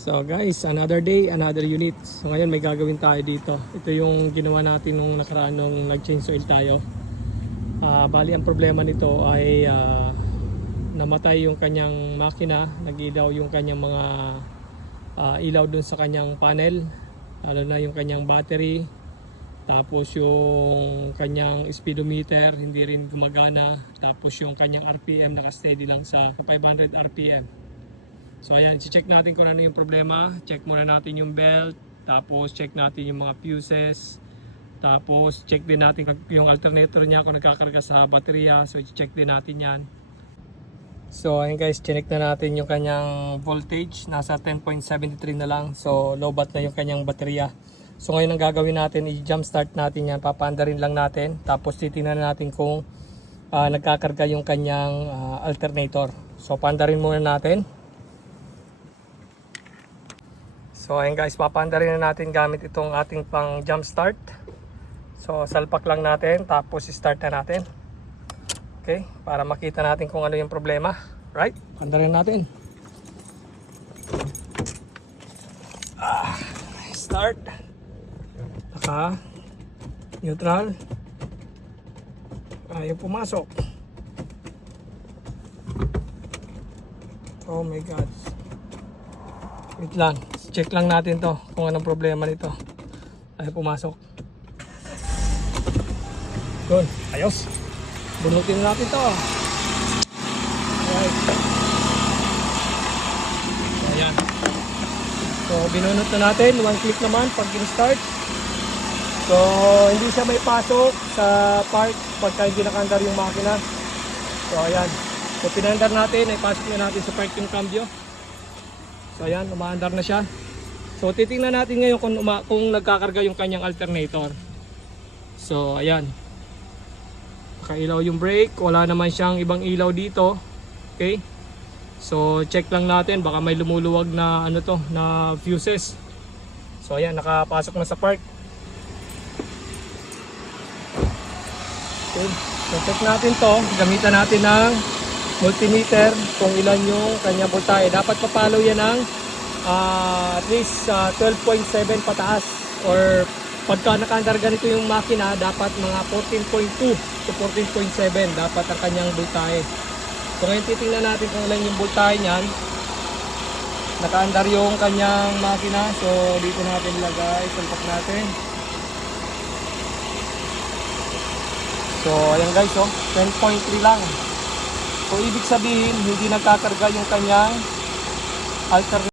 So guys, another day, another unit. So ngayon may gagawin tayo dito. Ito yung ginawa natin nung nakaraan nung nag-change oil tayo. Bali ang problema nito ay namatay yung kanyang makina, nag-ilaw yung kanyang mga ilaw dun sa kanyang panel, lalo na yung kanyang battery. Tapos yung kanyang speedometer hindi rin gumagana. Tapos yung kanyang RPM naka-steady lang sa 500 RPM. So ayan, i-check natin kung ano yung problema. Check muna natin yung belt, tapos check natin yung mga fuses, tapos check din natin yung alternator niya kung nagkakarga sa baterya. So i-check din natin yan. So ayan guys, check na natin yung kanyang voltage, nasa 10.73 na lang. So low bat na yung kanyang baterya. So ngayon ang gagawin natin, i-jump start natin yan, papaandarin lang natin. Tapos titingnan natin kung nagkakarga yung kanyang alternator. So paandarin muna natin. So ayun guys, papaandarin na natin gamit itong ating pang jump start. So salpak lang natin, tapos start na natin. Okay, para makita natin kung ano yung problema. Right, paandarin natin. Start. Naka neutral. Ayaw pumasok. Oh my god. Wait lang, check lang natin to kung anong problema nito. Ayaw pumasok. Yun, ayos. Bunutin natin to. Alright. So ayan. So binunot na natin, one click naman pag in-start. So hindi siya may pasok sa park pagka hindi nakandar yung makina. So ayan. So pinandar natin, ay pasok na natin sa park yung cambio. So ayan, umaandar na siya. So titingnan natin ngayon kung nagkakarga yung kanyang alternator. So ayan. Nakailaw yung brake, wala naman siyang ibang ilaw dito. Okay? So check lang natin, baka may lumuluwag na ano to, na fuses. So ayan, nakapasok na sa park. Okay. So check natin to, gamitan natin ng multimeter kung ilan yung kanyang voltahe. Dapat papalo yan ng at least 12.7 pataas, or pagka nakaandar ganito yung makina, dapat mga 14.2 to 14.7 dapat ang kanyang voltahe. So ngayon titingnan natin kung ilan yung voltahe niyan. Nakaandar yung kanyang makina, so dito natin ilagay, salpak natin. So ayan guys, 10.3 lang. So ibig sabihin hindi nagkakarga yung kanyang alternator.